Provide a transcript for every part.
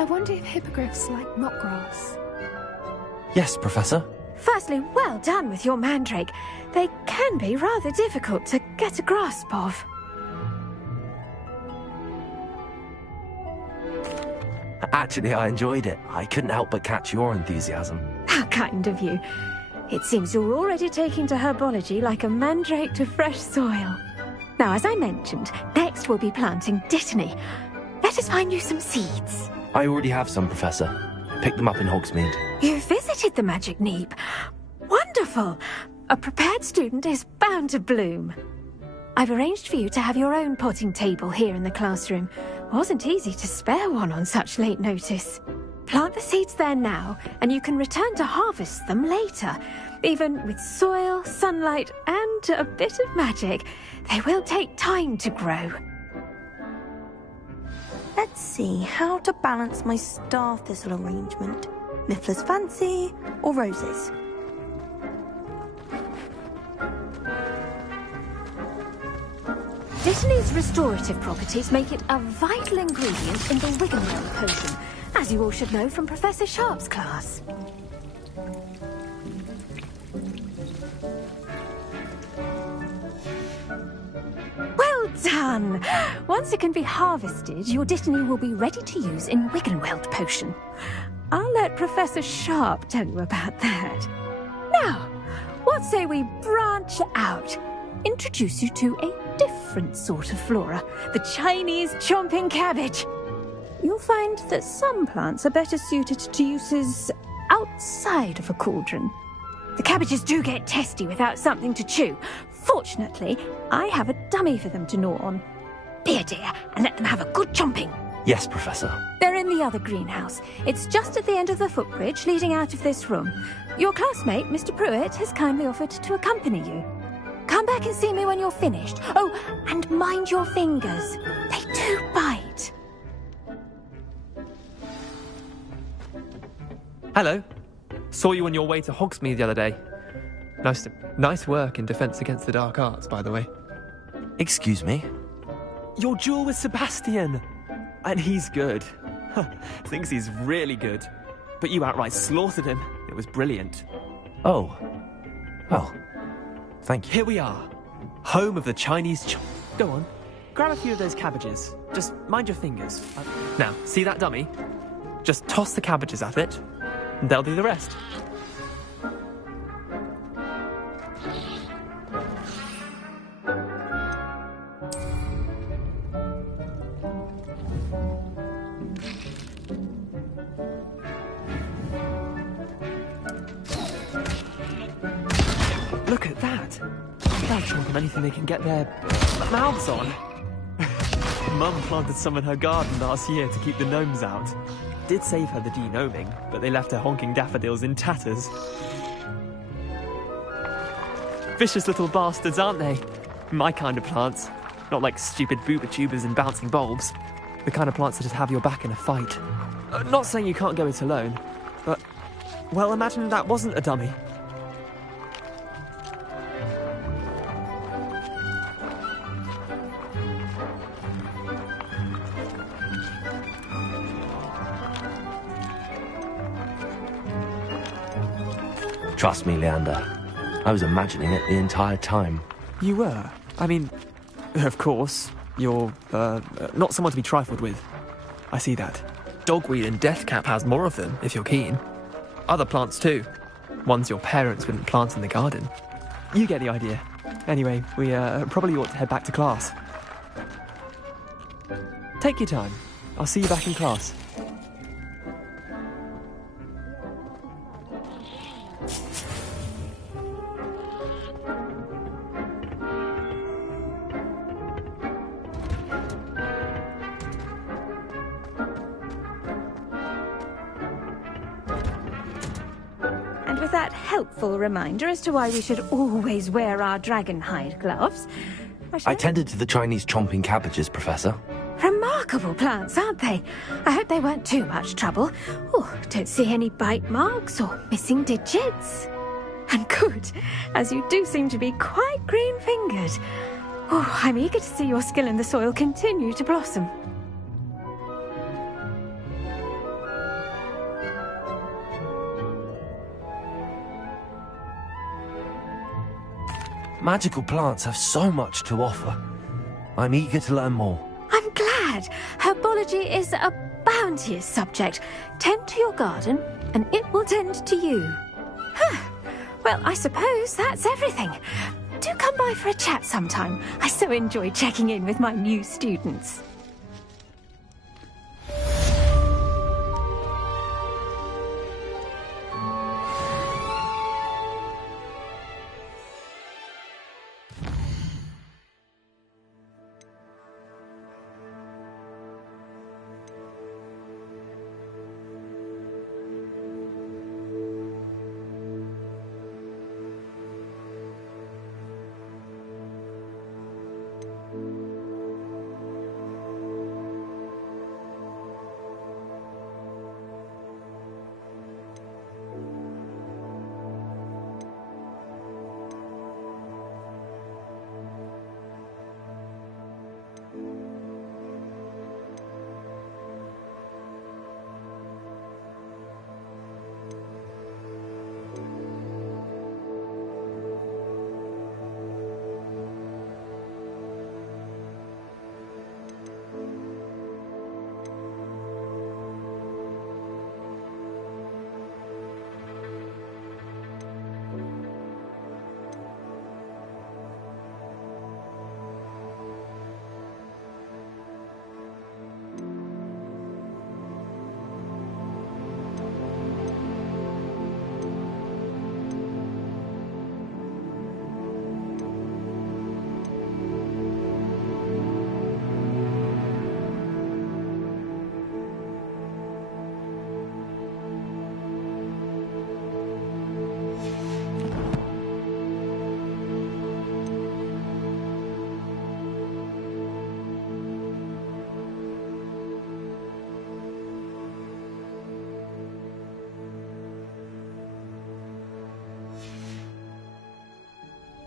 I wonder if hippogriffs like mock grass. Yes, Professor. Firstly, well done with your mandrake. They can be rather difficult to get a grasp of. Actually, I enjoyed it. I couldn't help but catch your enthusiasm. How kind of you. It seems you're already taking to herbology like a mandrake to fresh soil. Now, as I mentioned, next we'll be planting dittany. Let us find you some seeds. I already have some, Professor. Picked them up in Hogsmeade. You visited the Magic Neep. Wonderful! A prepared student is bound to bloom. I've arranged for you to have your own potting table here in the classroom. Wasn't easy to spare one on such late notice. Plant the seeds there now, and you can return to harvest them later. Even with soil, sunlight, and a bit of magic, they will take time to grow. Let's see how to balance my star thistle arrangement. Miffler's Fancy or roses? Dittany's restorative properties make it a vital ingredient in the Wiggenweld potion, as you all should know from Professor Sharp's class. Well done! Once it can be harvested, your Dittany will be ready to use in Wiggenweld potion. I'll let Professor Sharp tell you about that. Now, what say we branch out? Introduce you to a different sort of flora, the Chinese chomping cabbage. You'll find that some plants are better suited to uses outside of a cauldron. The cabbages do get testy without something to chew. Fortunately, I have a dummy for them to gnaw on. Be a dear and let them have a good chomping. Yes, Professor. They're in the other greenhouse. It's just at the end of the footbridge leading out of this room. Your classmate, Mr. Pruitt, has kindly offered to accompany you. Come back and see me when you're finished. Oh, and mind your fingers. They do bite. Hello. Saw you on your way to Hogsmeade the other day. Nice work in Defence Against the Dark Arts, by the way. Excuse me? Your duel with Sebastian! And he's good. Thinks he's really good. But you outright slaughtered him. It was brilliant. Oh. Well, thank you. Here we are. Home of the Chinese Go on. Grab a few of those cabbages. Just mind your fingers. Now, see that dummy? Just toss the cabbages at it, and they'll do the rest. Look at that! They'll chomp on anything they can get their mouths on. Mum planted some in her garden last year to keep the gnomes out. Did save her the de-gnoming, but they left her honking daffodils in tatters. Vicious little bastards, aren't they? My kind of plants. Not like stupid booba tubers and bouncing bulbs. The kind of plants that just have your back in a fight. Not saying you can't go it alone, but... well, imagine that wasn't a dummy. Trust me, Leander. I was imagining it the entire time. You were? I mean, of course, you're, not someone to be trifled with. I see that. Dogweed and deathcap has more of them, if you're keen. Other plants too. Ones your parents wouldn't plant in the garden. You get the idea. Anyway, we, probably ought to head back to class. Take your time. I'll see you back in class. With that helpful reminder as to why we should always wear our dragon hide gloves, I tended to the Chinese chomping cabbages, Professor. Remarkable plants, aren't they? I hope they weren't too much trouble. Oh, don't see any bite marks or missing digits. And good, as you do seem to be quite green-fingered. Oh, I'm eager to see your skill in the soil continue to blossom. Magical plants have so much to offer. I'm eager to learn more. I'm glad. Herbology is a bounteous subject. Tend to your garden, and it will tend to you. Well, I suppose that's everything. Do come by for a chat sometime. I so enjoy checking in with my new students.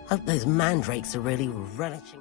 Hope those mandrakes are really relishing.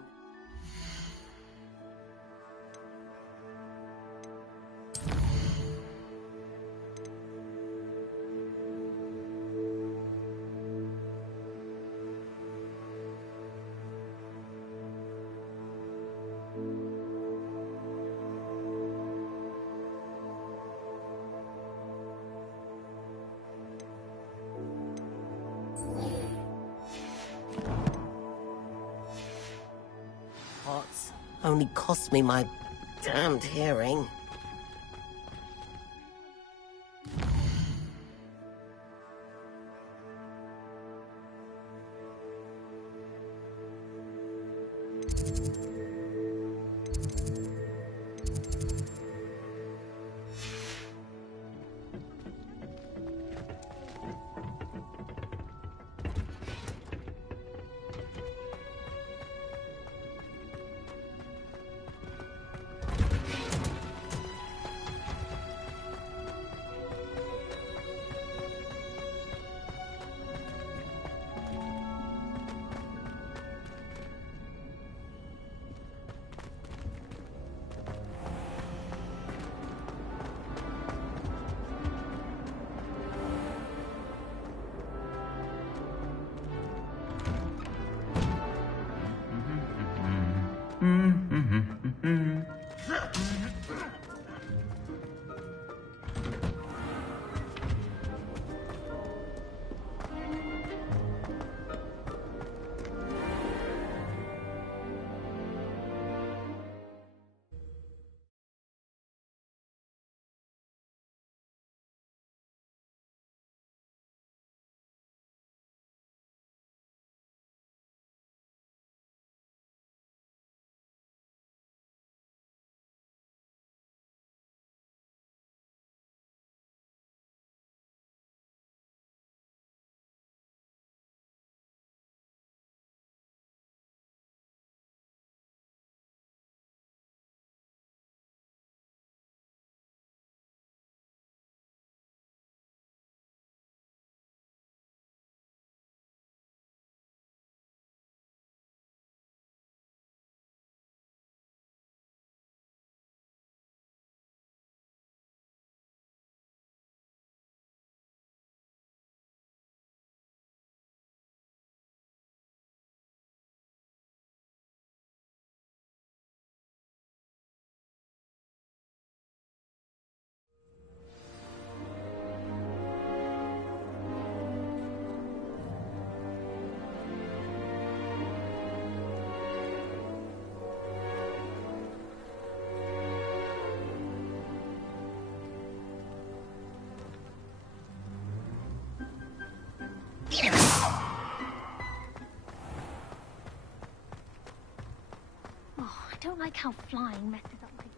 Hogwarts only cost me my damned hearing. don't like how flying messes up my hair.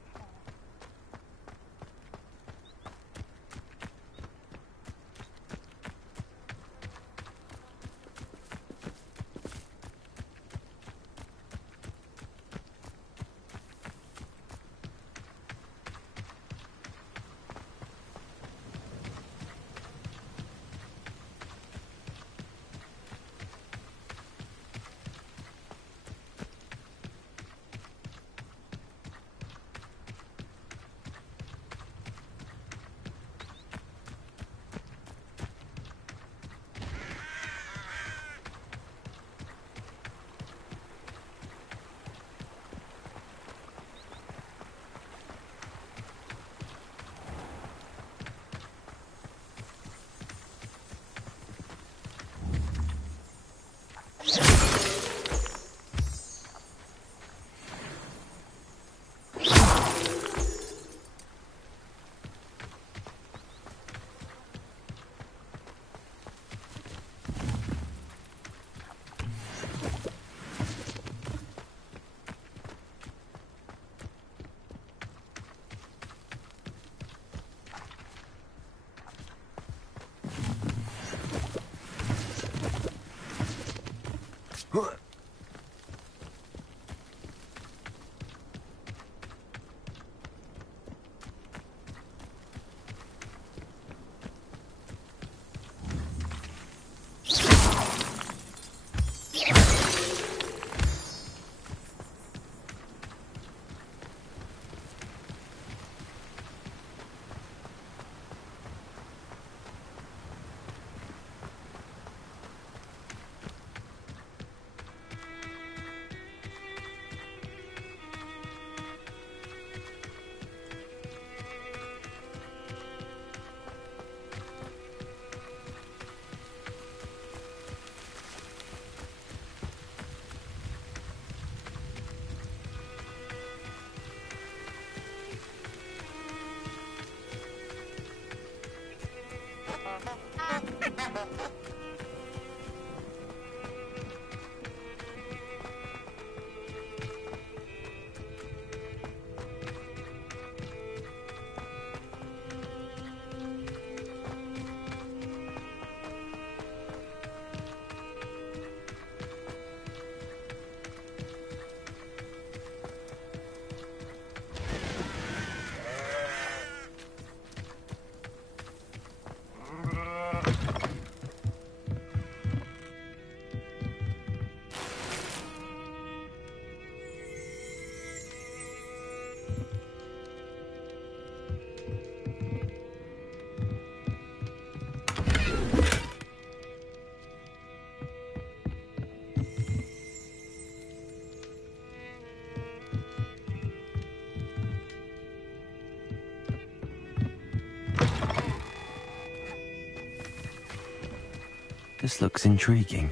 This looks intriguing.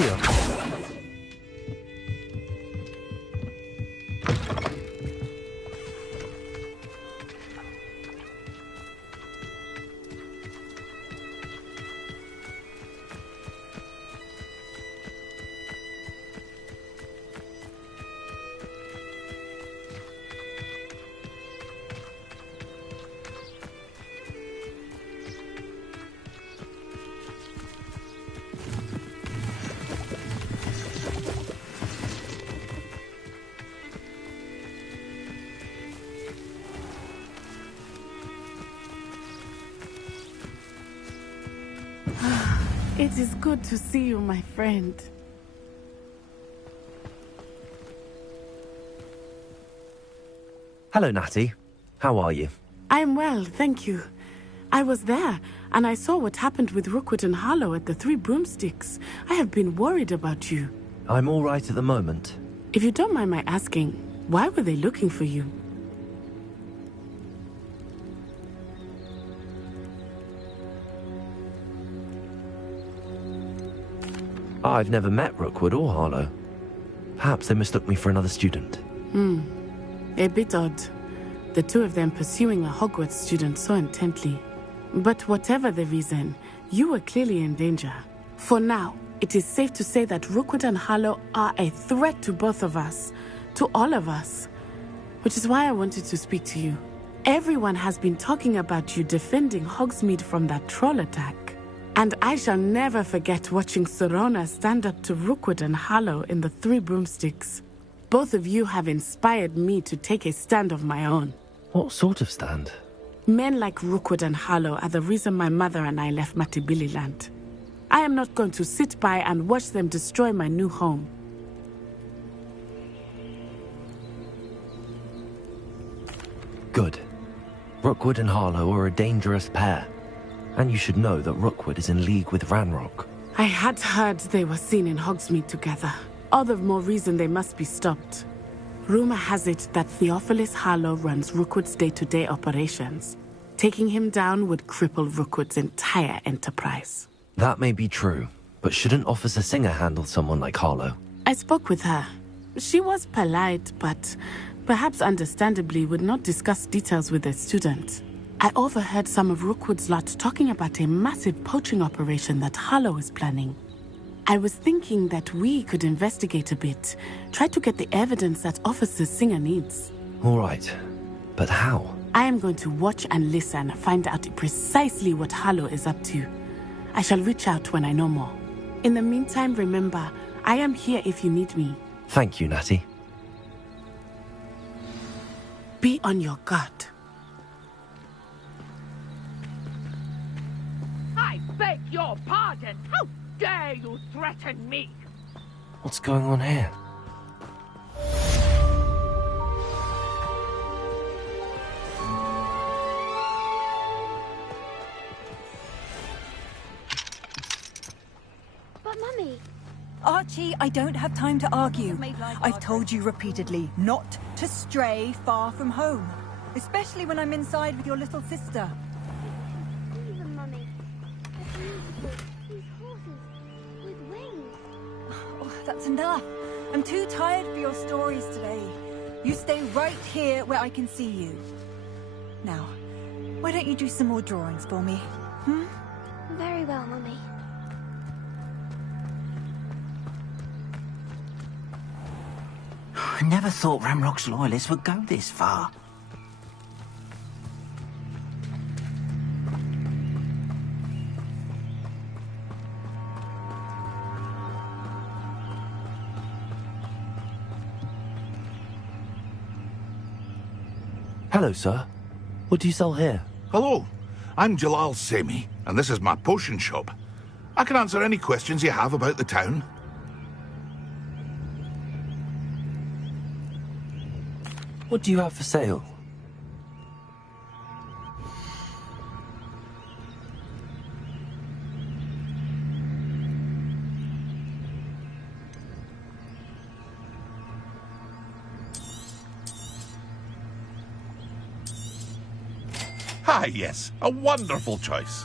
Accio. It is good to see you, my friend. Hello, Natty. How are you? I'm well, thank you. I was there, and I saw what happened with Rookwood and Harlow at the Three Broomsticks. I have been worried about you. I'm all right at the moment. If you don't mind my asking, why were they looking for you? I've never met Rookwood or Harlow. Perhaps they mistook me for another student. A bit odd. The two of them pursuing a Hogwarts student so intently. But whatever the reason, you were clearly in danger. For now, it is safe to say that Rookwood and Harlow are a threat to both of us. To all of us. Which is why I wanted to speak to you. Everyone has been talking about you defending Hogsmeade from that troll attack. And I shall never forget watching Sorona stand up to Rookwood and Harlow in the Three Broomsticks. Both of you have inspired me to take a stand of my own. What sort of stand? Men like Rookwood and Harlow are the reason my mother and I left Matabeleland. I am not going to sit by and watch them destroy my new home. Good. Rookwood and Harlow are a dangerous pair. And you should know that Rookwood is in league with Ranrock. I had heard they were seen in Hogsmeade together. All the more reason they must be stopped. Rumor has it that Theophilus Harlow runs Rookwood's day-to-day operations. Taking him down would cripple Rookwood's entire enterprise. That may be true, but shouldn't Officer Singer handle someone like Harlow? I spoke with her. She was polite, but perhaps understandably would not discuss details with a student. I overheard some of Rookwood's lot talking about a massive poaching operation that Harlow is planning. I was thinking that we could investigate a bit, try to get the evidence that Officer Singer needs. All right, but how? I am going to watch and listen, find out precisely what Harlow is up to. I shall reach out when I know more. In the meantime, remember, I am here if you need me. Thank you, Natty. Be on your guard. I beg your pardon! How dare you threaten me? What's going on here? But Mummy... Archie, I don't have time to argue. I've told you repeatedly not to stray far from home. Especially when I'm inside with your little sister. Even, Mummy. They're beautiful. These horses with wings. Oh, that's enough. I'm too tired for your stories today. You stay right here where I can see you. Now, why don't you do some more drawings for me? Very well, Mummy. I never thought Ramrock's loyalists would go this far. Hello, sir. What do you sell here? Hello, I'm Jalal Semi, and this is my potion shop. I can answer any questions you have about the town. What do you have for sale? Ah, yes, a wonderful choice.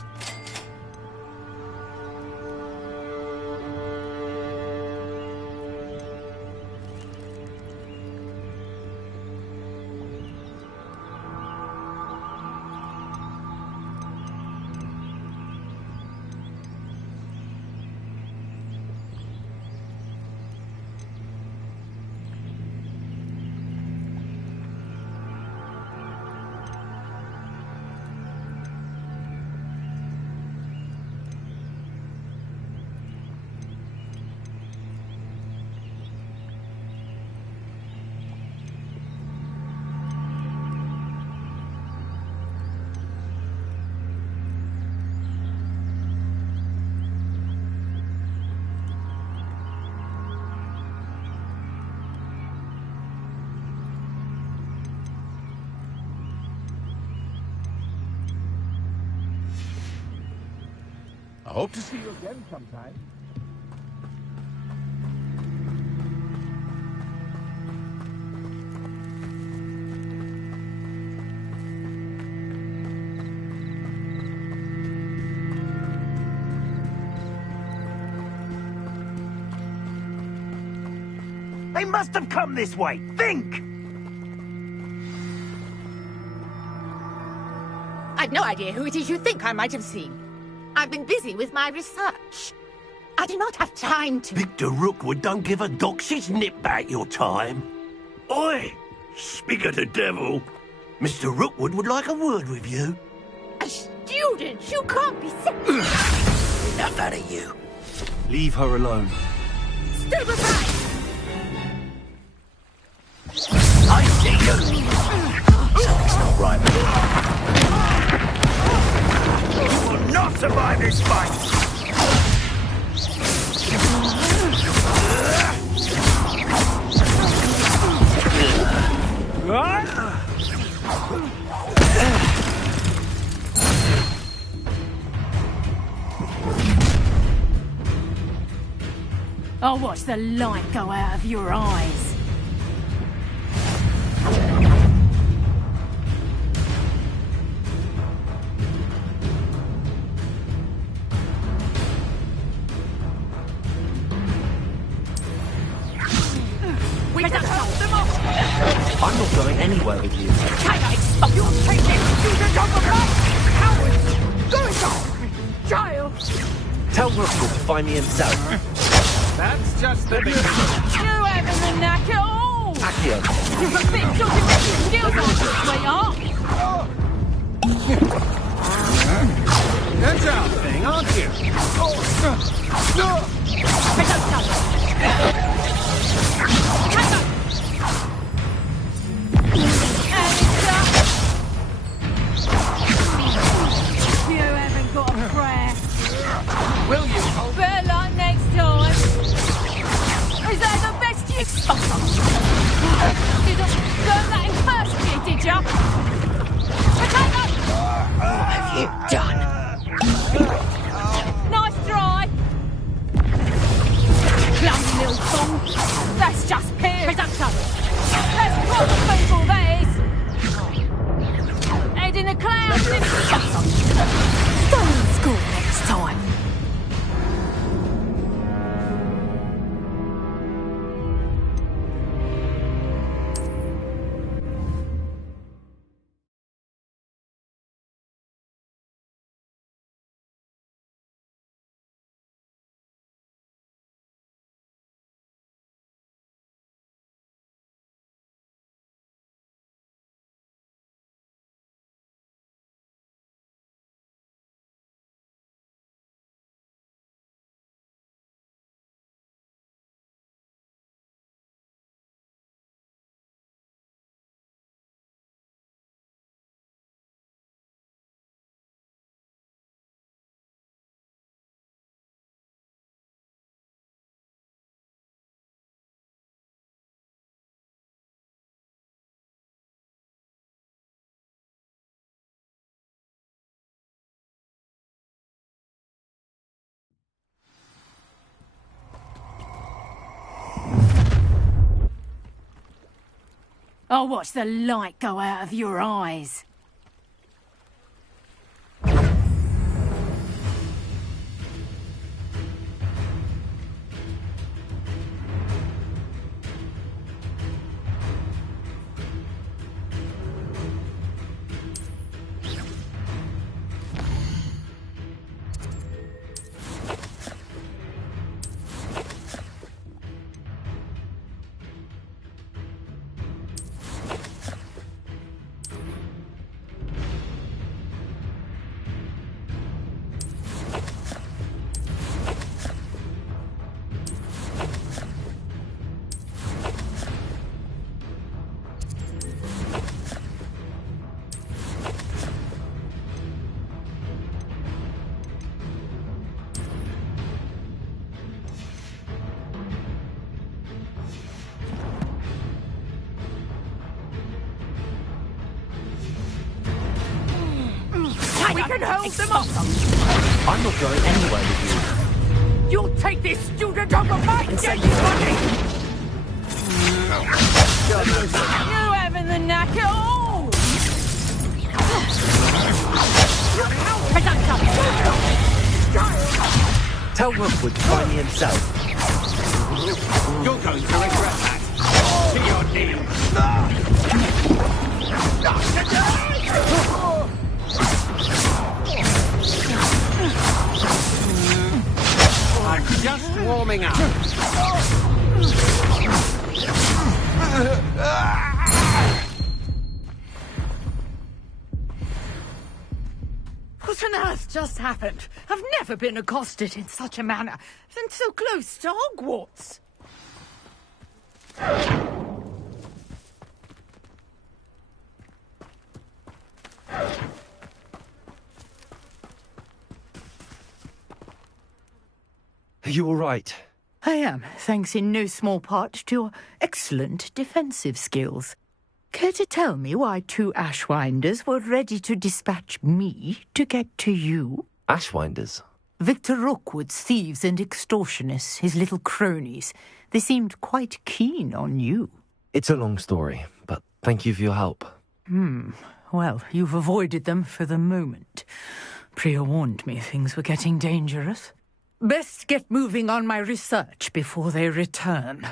hope to see you again sometime. They must have come this way. Think! I've no idea who it is you think I might have seen. I've been busy with my research. I do not have time to... Victor Rookwood don't give a doxy's nip back your time. Oi! Speak of the devil. Mr. Rookwood would like a word with you. A student? You can't be sick. Enough out of you. Leave her alone. Stupefy! I see you! Something's not right. You will not survive this fight! I'll watch the light go out of your eyes. We can hold them off! I'm not going anywhere with you. Can I stop you? Take it! Student of the blood! Cowards! Go inside! Child! Tell Rookwood to find me himself. That's just the beginning. You haven't the knack at all! Accio. You've a bit talking with your skills on, sweetheart! Good job, thing, aren't you? You haven't got a prayer. Will you? Better luck next time. Is that the best you... You didn't learn that in first year, did ya? Potato! What have you done? Nice try. Clumsy little fool. That's just pure reduction. That's proper people, that is. Head in the clouds. Stay in school next time. I'll watch the light go out of your eyes. We can hold them off! I'm not going anywhere with you. You'll take this student over my dead body! You having the knack at all? Tell Rookwood to find me himself. You're going to regret that. To your knees. I'm just warming up. What on earth just happened? I've never been accosted in such a manner, and so close to Hogwarts. Are you all right? I am, thanks in no small part to your excellent defensive skills. Care to tell me why 2 Ashwinders were ready to dispatch me to get to you? Ashwinders? Victor Rookwood's thieves and extortionists, his little cronies. They seemed quite keen on you. It's a long story, but thank you for your help. Well, you've avoided them for the moment. Priya warned me things were getting dangerous. Best get moving on my research before they return.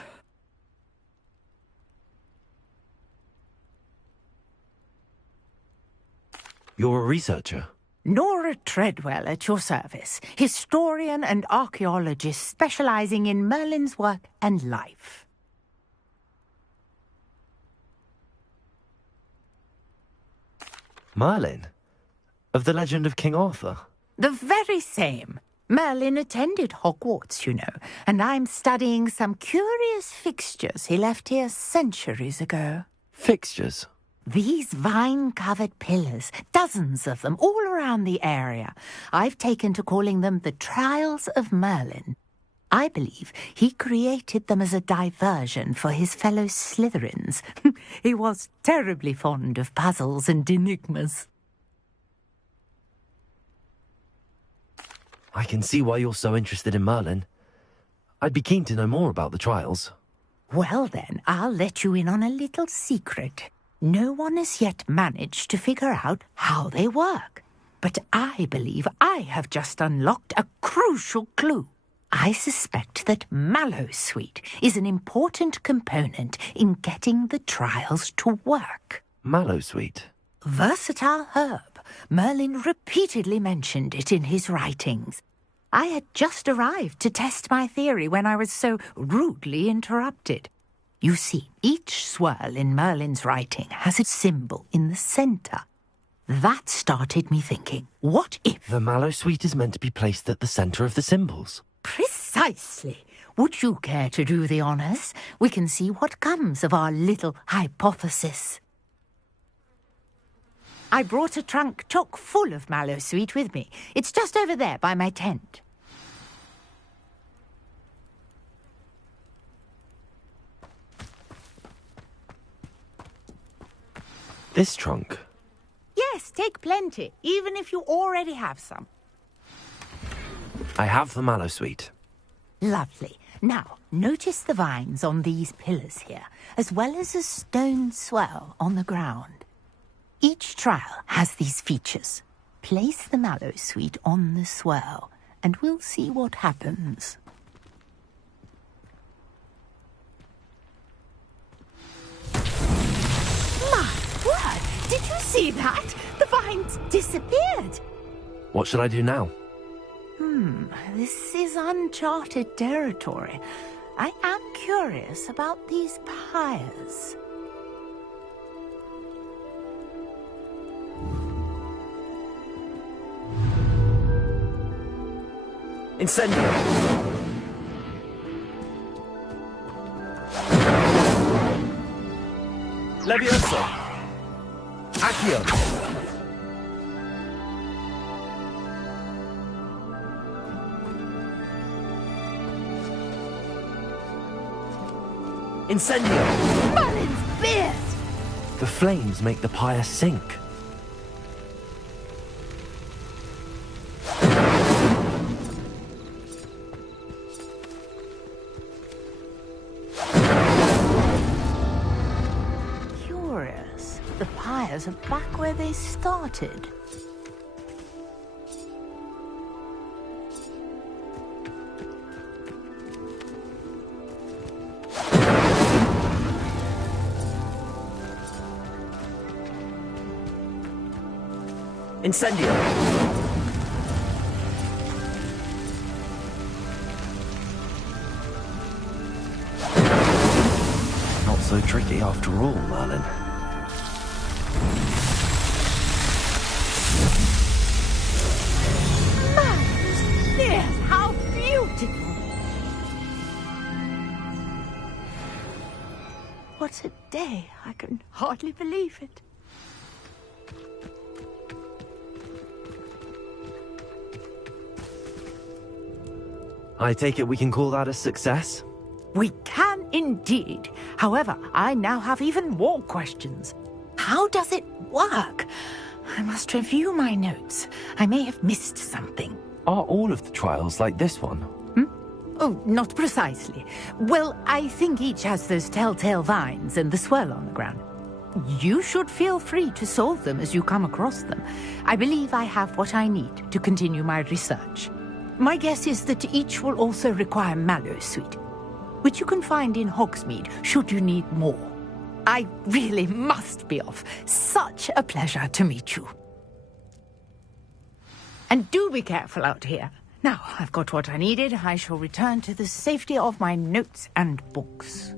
You're a researcher? Nora Treadwell at your service, historian and archaeologist specializing in Merlin's work and life. Merlin? Of the legend of King Arthur? The very same. Merlin attended Hogwarts, you know, and I'm studying some curious fixtures he left here centuries ago. Fixtures? These vine-covered pillars, dozens of them, all around the area. I've taken to calling them the Trials of Merlin. I believe he created them as a diversion for his fellow Slytherins. He was terribly fond of puzzles and enigmas. I can see why you're so interested in Merlin. I'd be keen to know more about the trials. Well then, I'll let you in on a little secret. No one has yet managed to figure out how they work. But I believe I have just unlocked a crucial clue. I suspect that Mallowsweet is an important component in getting the trials to work. Mallowsweet? Versatile herb. Merlin repeatedly mentioned it in his writings. I had just arrived to test my theory when I was so rudely interrupted. You see, each swirl in Merlin's writing has a symbol in the centre. That started me thinking, what if... The Mallowsweet is meant to be placed at the centre of the symbols. Precisely. Would you care to do the honours? We can see what comes of our little hypothesis. I brought a trunk chock full of Mallowsweet with me. It's just over there by my tent. This trunk? Yes, take plenty, even if you already have some. I have the Mallowsweet. Lovely. Now, notice the vines on these pillars here, as well as a stone swell on the ground. Each trial has these features. Place the Mallowsweet on the swell, and we'll see what happens. My word! Did you see that? The vines disappeared. What should I do now? This is uncharted territory. I am curious about these pyres. Incendio! Levioso! Accio! Incendio! Merlin's beard! The flames make the pyre sink. stairs are back where they started. Incendio! Not so tricky after all, Merlin. Yes, how beautiful! What a day. I can hardly believe it. I take it we can call that a success? We can indeed. However, I now have even more questions. How does it work? I must review my notes. I may have missed something. Are all of the trials like this one? Oh, not precisely. Well, I think each has those telltale vines and the swirl on the ground. You should feel free to solve them as you come across them. I believe I have what I need to continue my research. My guess is that each will also require Mallowsweet, which you can find in Hogsmeade should you need more. I really must be off. Such a pleasure to meet you. And do be careful out here. Now, I've got what I needed. I shall return to the safety of my notes and books.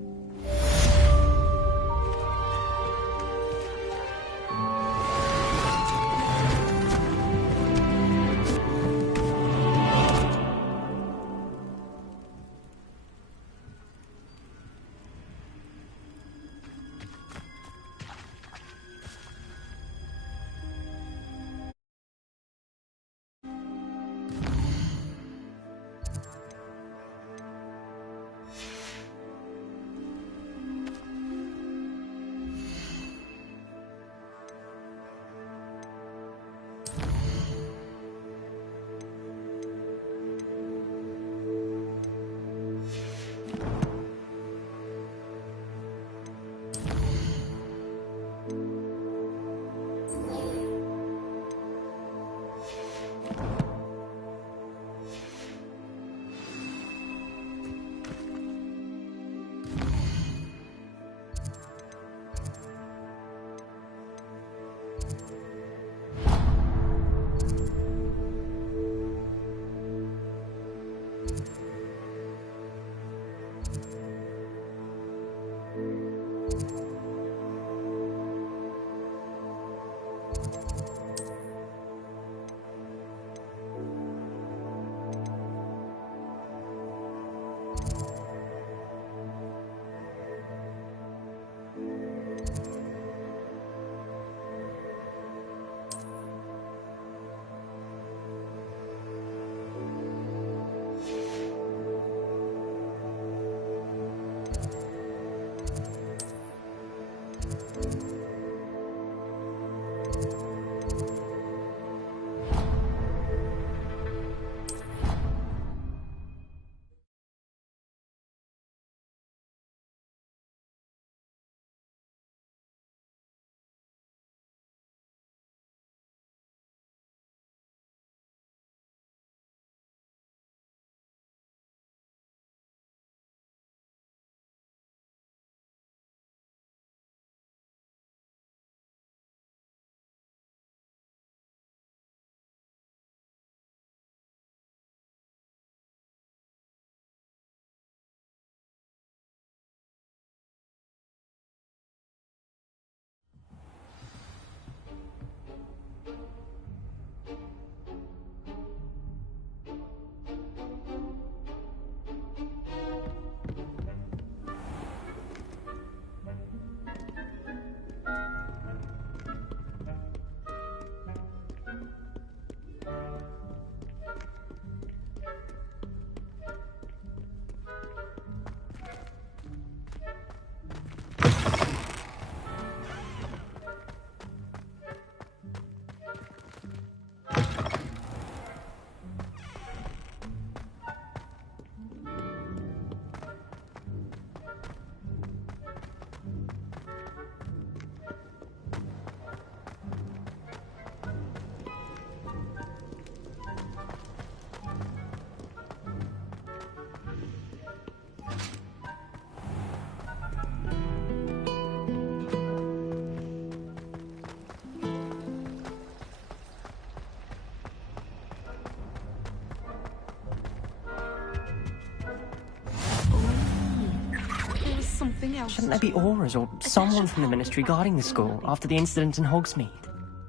Shouldn't there be Aurors or someone from the Ministry guarding the school after the incident in Hogsmeade?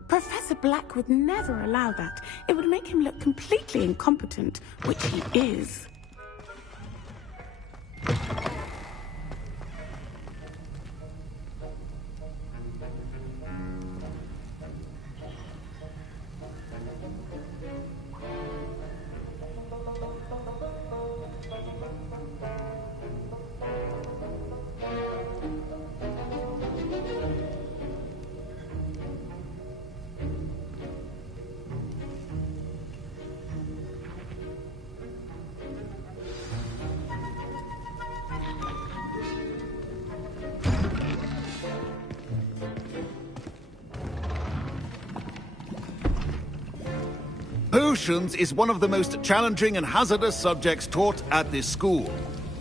Professor Black would never allow that. It would make him look completely incompetent, which he is. Potions is one of the most challenging and hazardous subjects taught at this school.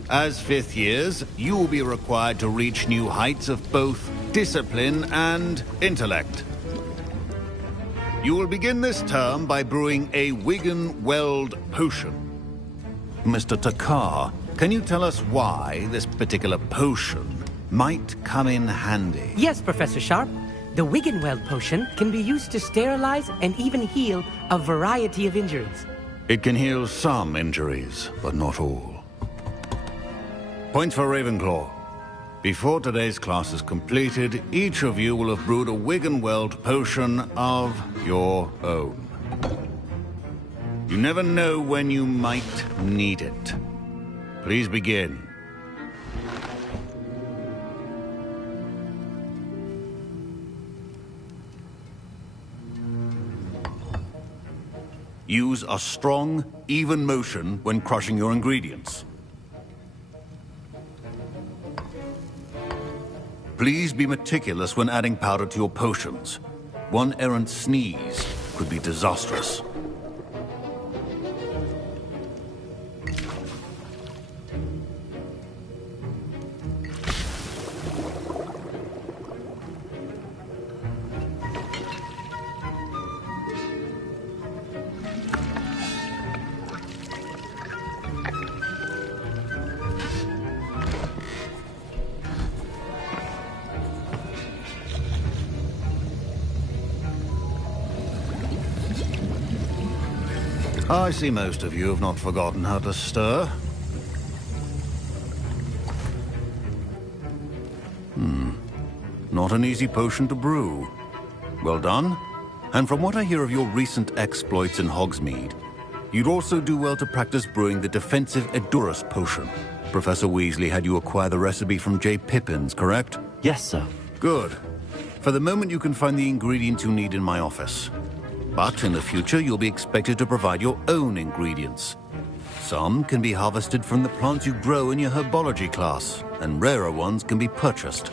As fifth years, you will be required to reach new heights of both discipline and intellect. You will begin this term by brewing a Wigan-Weld potion. Mr. Takar, can you tell us why this particular potion might come in handy? Yes, Professor Sharp. The Wigan-Weld potion can be used to sterilize and even heal a variety of injuries. It can heal some injuries, but not all. Points for Ravenclaw. Before today's class is completed, each of you will have brewed a Wigan-Weld potion of your own. You never know when you might need it. Please begin. Use a strong, even motion when crushing your ingredients. Please be meticulous when adding powder to your potions. One errant sneeze could be disastrous. I see most of you have not forgotten how to stir. Not an easy potion to brew. Well done. And from what I hear of your recent exploits in Hogsmeade, you'd also do well to practice brewing the defensive Edurus potion. Professor Weasley had you acquire the recipe from J. Pippins, correct? Yes, sir. Good. For the moment, you can find the ingredients you need in my office. But in the future, you'll be expected to provide your own ingredients. Some can be harvested from the plants you grow in your herbology class, and rarer ones can be purchased.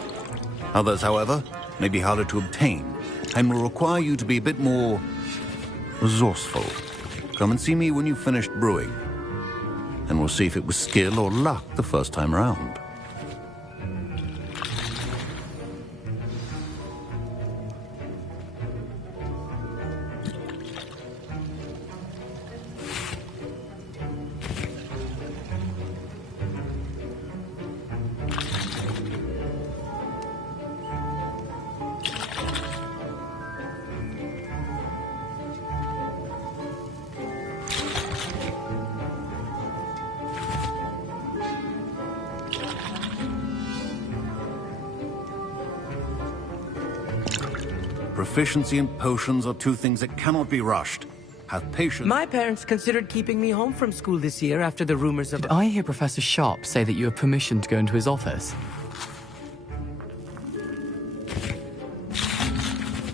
Others, however, may be harder to obtain, and will require you to be a bit more resourceful. Come and see me when you've finished brewing, and we'll see if it was skill or luck the first time around. Proficiency and potions are two things that cannot be rushed. Have patience. My parents considered keeping me home from school this year after the rumors of... Did I hear Professor Sharp say that you have permission to go into his office?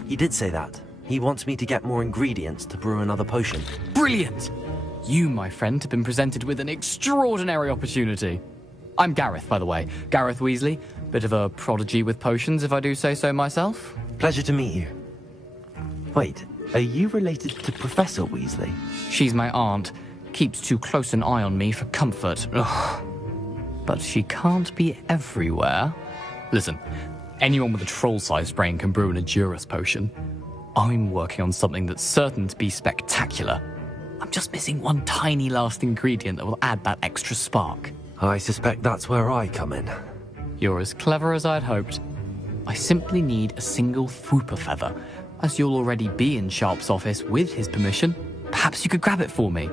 He did say that. He wants me to get more ingredients to brew another potion. Brilliant! You, my friend, have been presented with an extraordinary opportunity. I'm Gareth, by the way. Gareth Weasley. Bit of a prodigy with potions, if I do say so myself. Pleasure to meet you. Wait, are you related to Professor Weasley? She's my aunt. Keeps too close an eye on me for comfort. Ugh. But she can't be everywhere. Listen, anyone with a troll-sized brain can brew an Edurus potion. I'm working on something that's certain to be spectacular. I'm just missing one tiny last ingredient that will add that extra spark. I suspect that's where I come in. You're as clever as I'd hoped. I simply need a single Fwooper feather. As you'll already be in Sharp's office with his permission, perhaps you could grab it for me.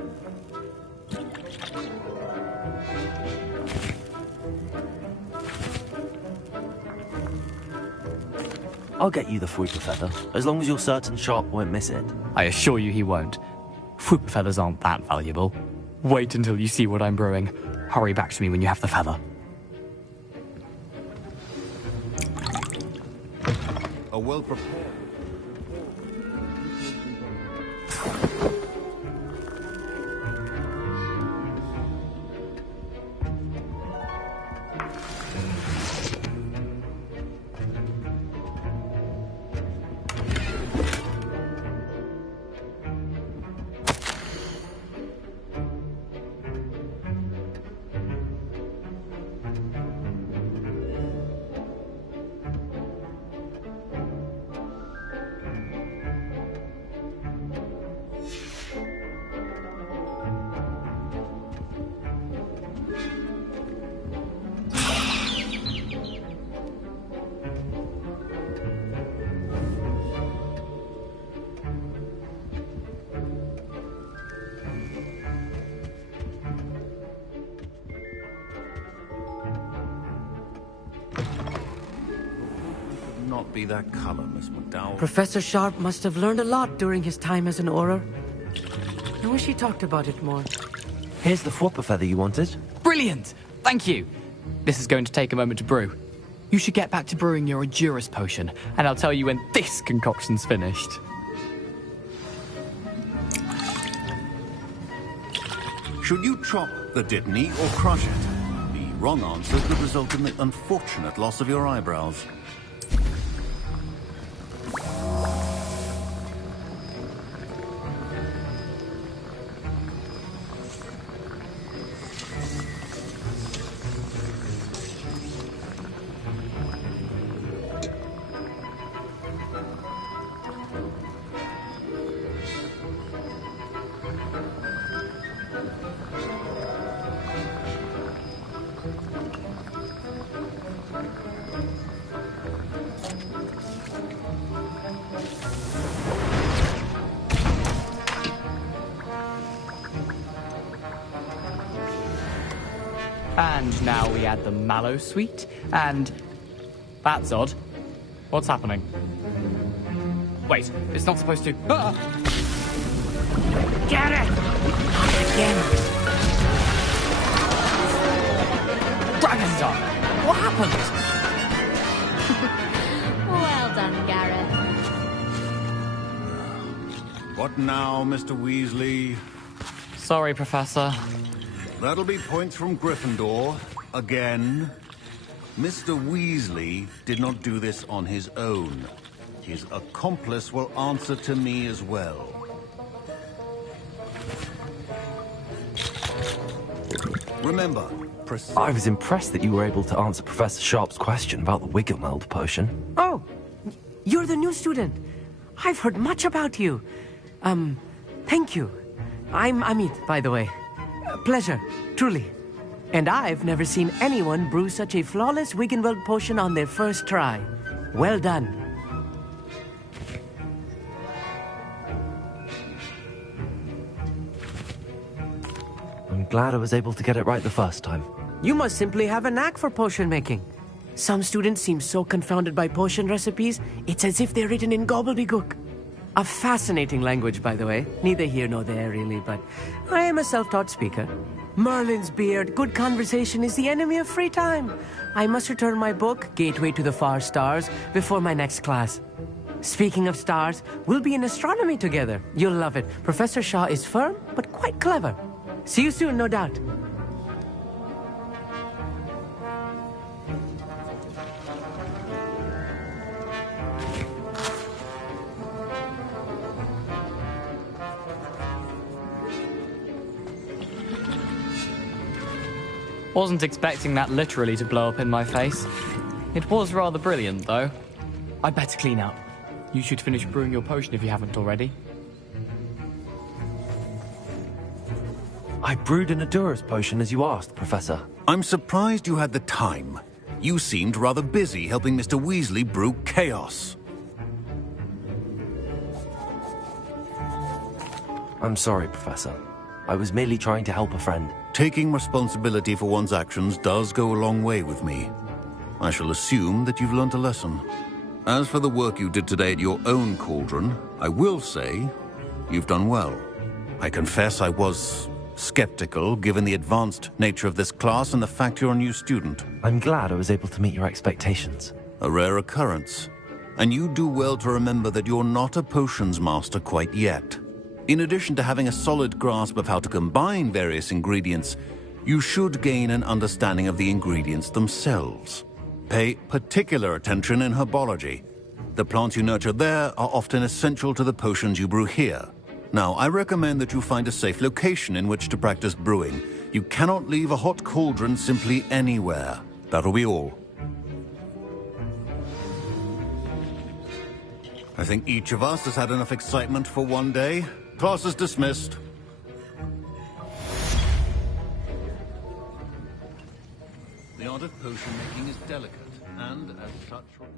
I'll get you the Fwooper feather, as long as you're certain Sharp won't miss it. I assure you he won't. Fwooper feathers aren't that valuable. Wait until you see what I'm brewing. Hurry back to me when you have the feather. A well-prepared... Not be that color, Miss McDowell. Professor Sharp must have learned a lot during his time as an Auror. I wish he talked about it more. Here's the Fwooper feather you wanted. Brilliant! Thank you! This is going to take a moment to brew. You should get back to brewing your Edurus potion, and I'll tell you when this concoction's finished. Should you chop the Dittany or crush it? The wrong answer could result in the unfortunate loss of your eyebrows. And now we add the mallow sweet, and... That's odd. What's happening? Wait, it's not supposed to... Ah! Get it! Again. Dragonstar! What happened? Well done, Gareth. What now, Mr. Weasley? Sorry, Professor. That'll be points from Gryffindor. Again. Mr. Weasley did not do this on his own. His accomplice will answer to me as well. Remember, I was impressed that you were able to answer Professor Sharp's question about the Wiggenweld potion. Oh, you're the new student. I've heard much about you. Thank you. I'm Amit, by the way. Pleasure, truly. And I've never seen anyone brew such a flawless Wiggenweld potion on their first try. Well done. I'm glad I was able to get it right the first time. You must simply have a knack for potion making. Some students seem so confounded by potion recipes, it's as if they're written in gobbledygook. A fascinating language, by the way. Neither here nor there, really, but I am a self-taught speaker. Merlin's beard, good conversation is the enemy of free time. I must return my book, Gateway to the Far Stars, before my next class. Speaking of stars, we'll be in astronomy together. You'll love it. Professor Shaw is firm, but quite clever. See you soon, no doubt. Wasn't expecting that literally to blow up in my face. It was rather brilliant, though. I'd better clean up. You should finish brewing your potion if you haven't already. I brewed an Edurus potion as you asked, Professor. I'm surprised you had the time. You seemed rather busy helping Mr. Weasley brew chaos. I'm sorry, Professor. I was merely trying to help a friend. Taking responsibility for one's actions does go a long way with me. I shall assume that you've learnt a lesson. As for the work you did today at your own cauldron, I will say you've done well. I confess I was skeptical, given the advanced nature of this class and the fact you're a new student. I'm glad I was able to meet your expectations. A rare occurrence. And you do well to remember that you're not a potions master quite yet. In addition to having a solid grasp of how to combine various ingredients, you should gain an understanding of the ingredients themselves. Pay particular attention in herbology. The plants you nurture there are often essential to the potions you brew here. Now, I recommend that you find a safe location in which to practice brewing. You cannot leave a hot cauldron simply anywhere. That'll be all. I think each of us has had enough excitement for one day. Class is dismissed. The art of potion making is delicate, and as such requires...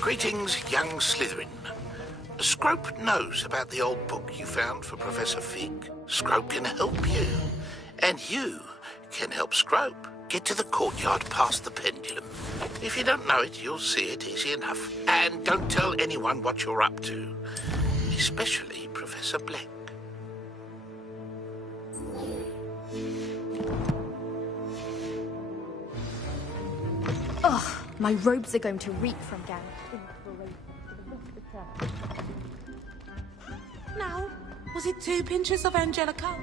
Greetings, young Slytherin. Scrope knows about the old book you found for Professor Fig. Scrope can help you, and you can help Scrope get to the courtyard past the pendulum. If you don't know it, you'll see it easy enough. And don't tell anyone what you're up to, especially Professor Black. Ugh, my robes are going to reek from Garrett. Now, was it 2 pinches of Angelica?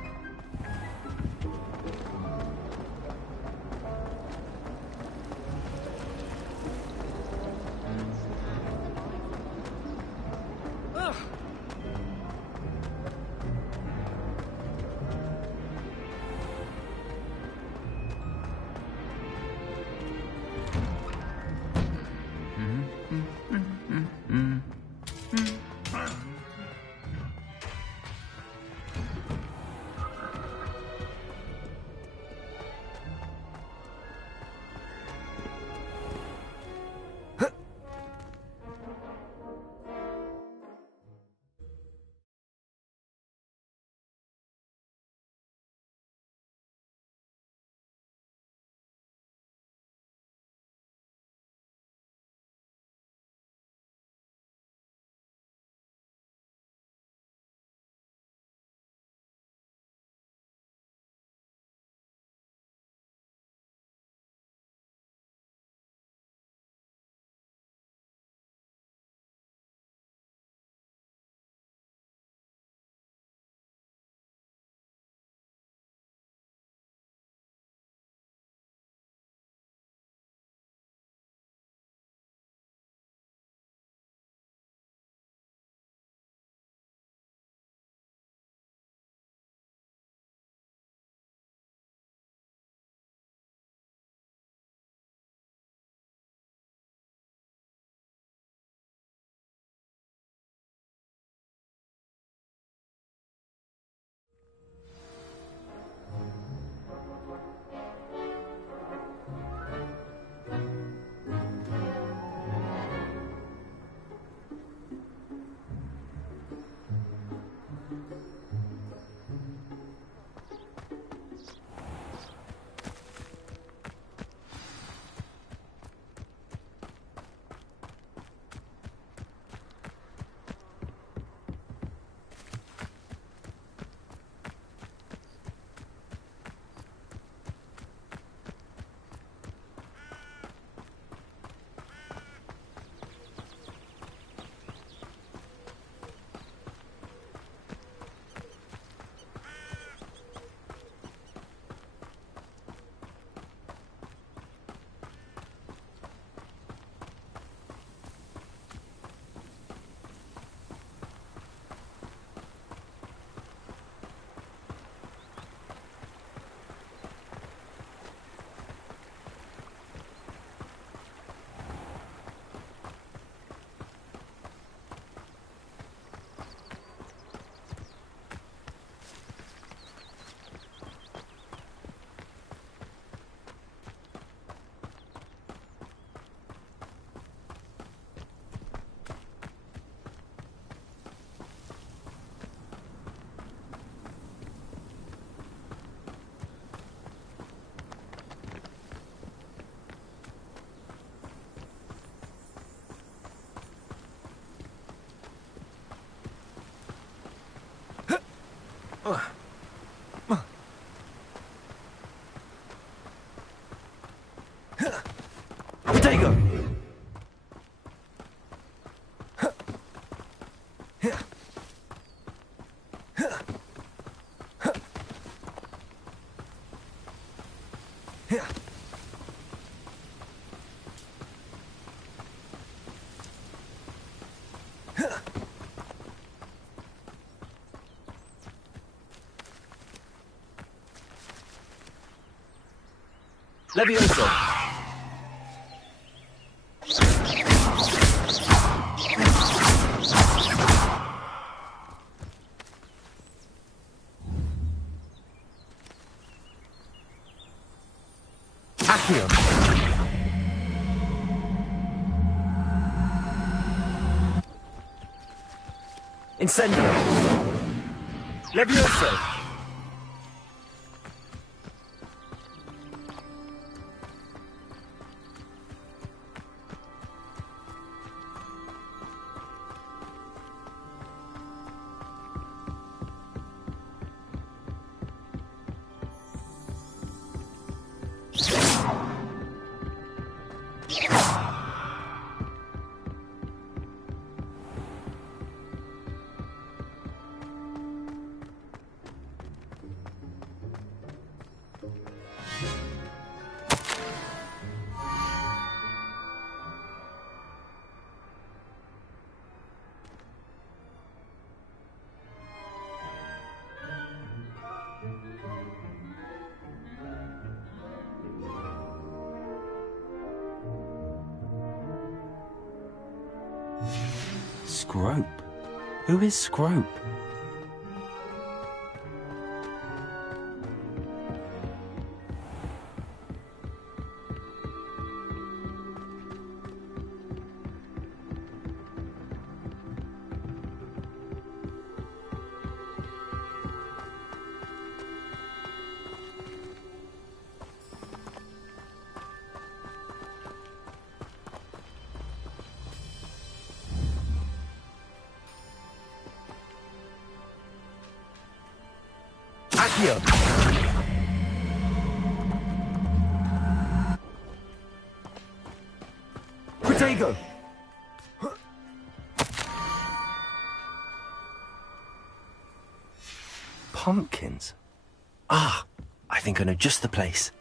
Levioso! Accio! Incendio! Levioso! Scrope? Who is Scrope? Accio! Protego! Pumpkins? Ah, I think I know just the place.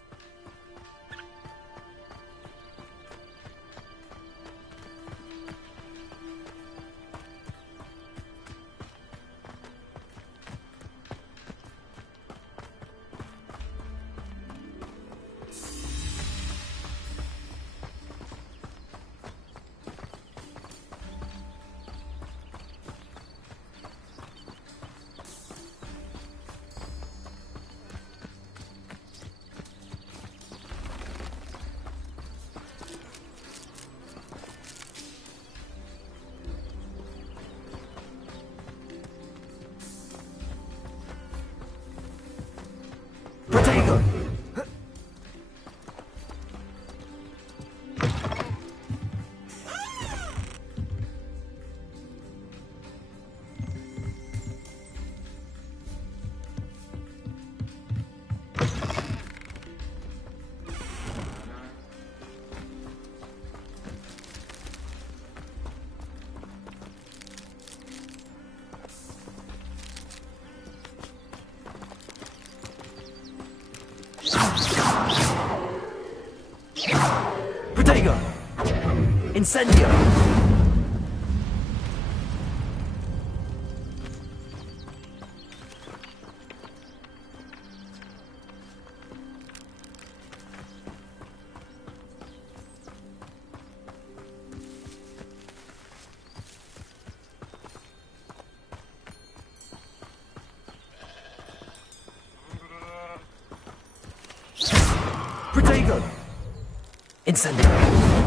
Protego! Protego! Incendio! Protego! Incendio!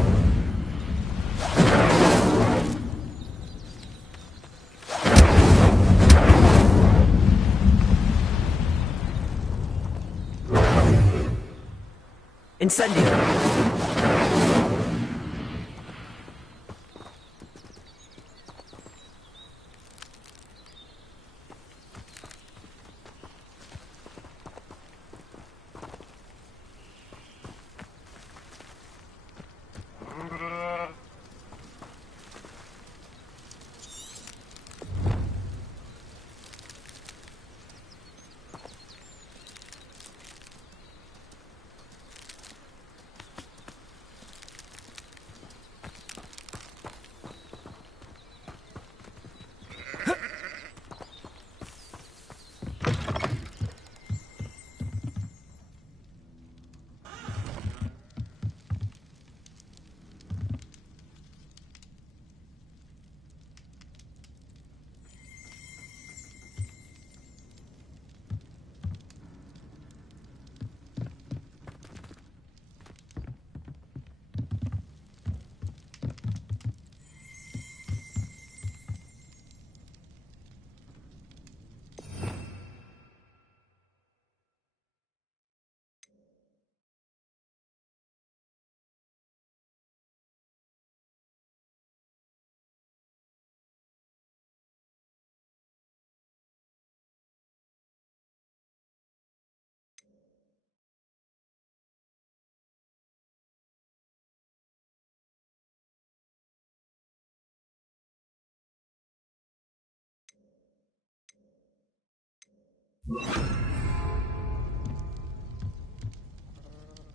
Incendio!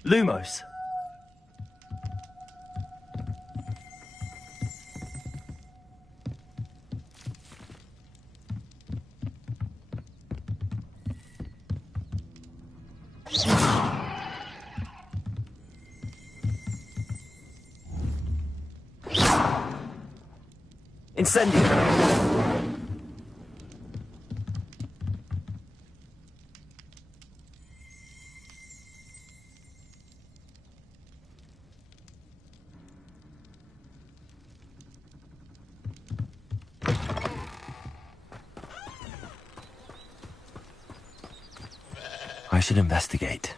Lumos. Incendio. I should investigate.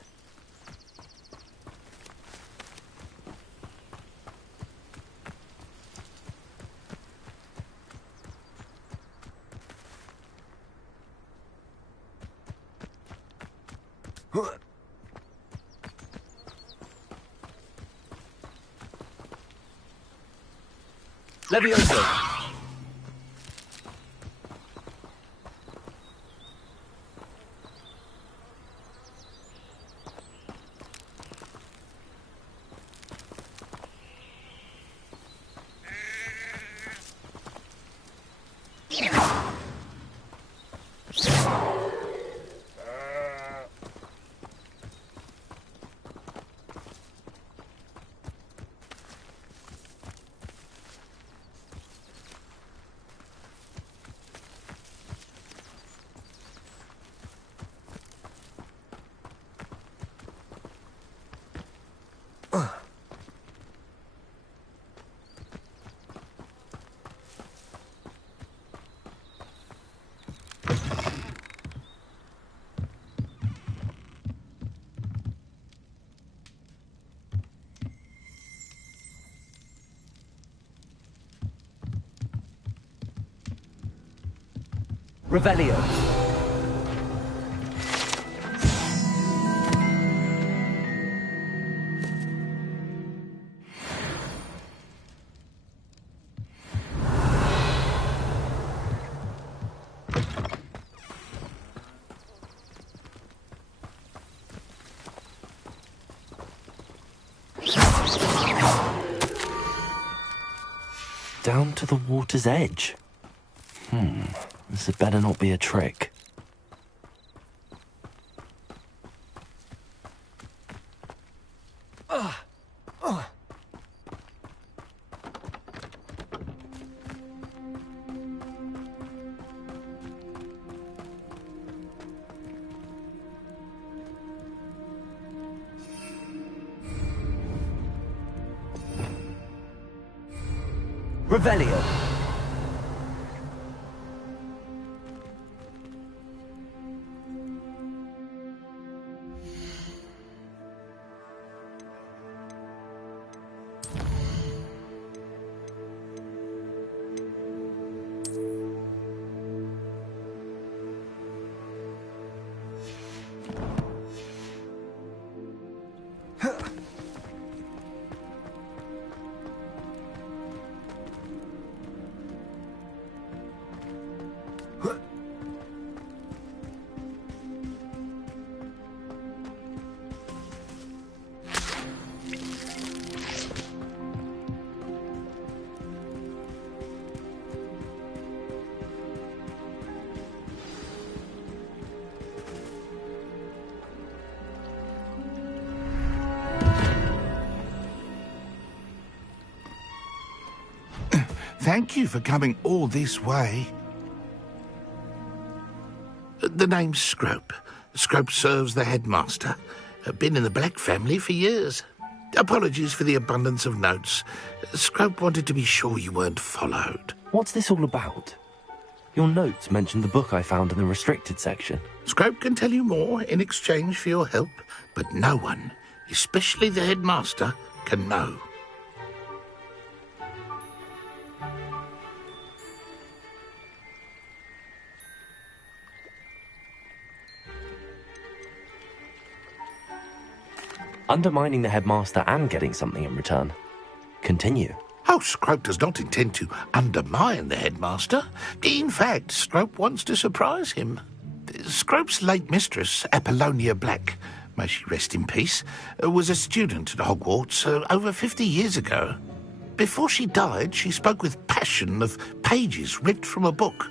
Levioso! Revelio. Down to the water's edge. This had better not be a trick. Revelio. Thank you for coming all this way. The name's Scrope. Scrope serves the headmaster. Been in the Black family for years. Apologies for the abundance of notes. Scrope wanted to be sure you weren't followed. What's this all about? Your notes mentioned the book I found in the restricted section. Scrope can tell you more in exchange for your help, but no one, especially the headmaster, can know. Undermining the headmaster and getting something in return. Continue. Oh, Scrope does not intend to undermine the headmaster. In fact, Scrope wants to surprise him. Scrope's late mistress, Apollonia Black, may she rest in peace, was a student at Hogwarts over 50 years ago. Before she died, she spoke with passion of pages ripped from a book.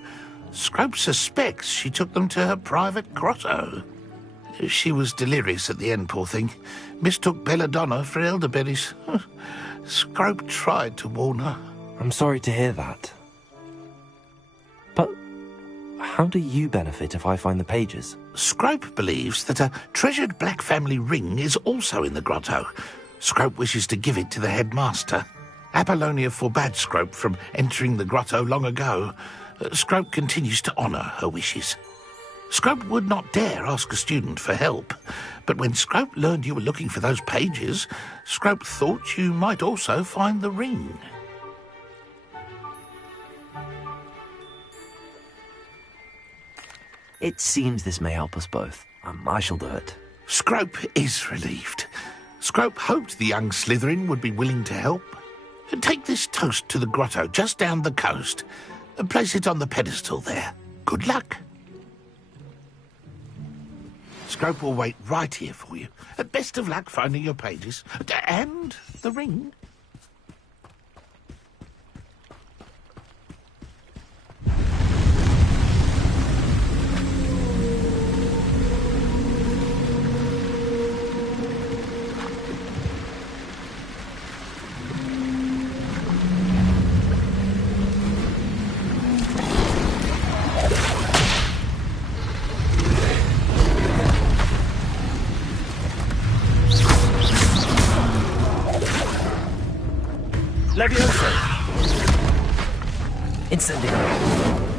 Scrope suspects she took them to her private grotto. She was delirious at the end, poor thing. Mistook belladonna for elderberries. Scrope tried to warn her. I'm sorry to hear that. But how do you benefit if I find the pages? Scrope believes that a treasured Black family ring is also in the grotto. Scrope wishes to give it to the headmaster. Apollonia forbade Scrope from entering the grotto long ago. Scrope continues to honour her wishes. Scrope would not dare ask a student for help, but when Scrope learned you were looking for those pages, Scrope thought you might also find the ring. It seems this may help us both. I shall do it. Scrope is relieved. Scrope hoped the young Slytherin would be willing to help. Take this toast to the grotto just down the coast and place it on the pedestal there. Good luck. Scrope will wait right here for you. Best of luck finding your pages. And the ring. Leviosa! Incendio!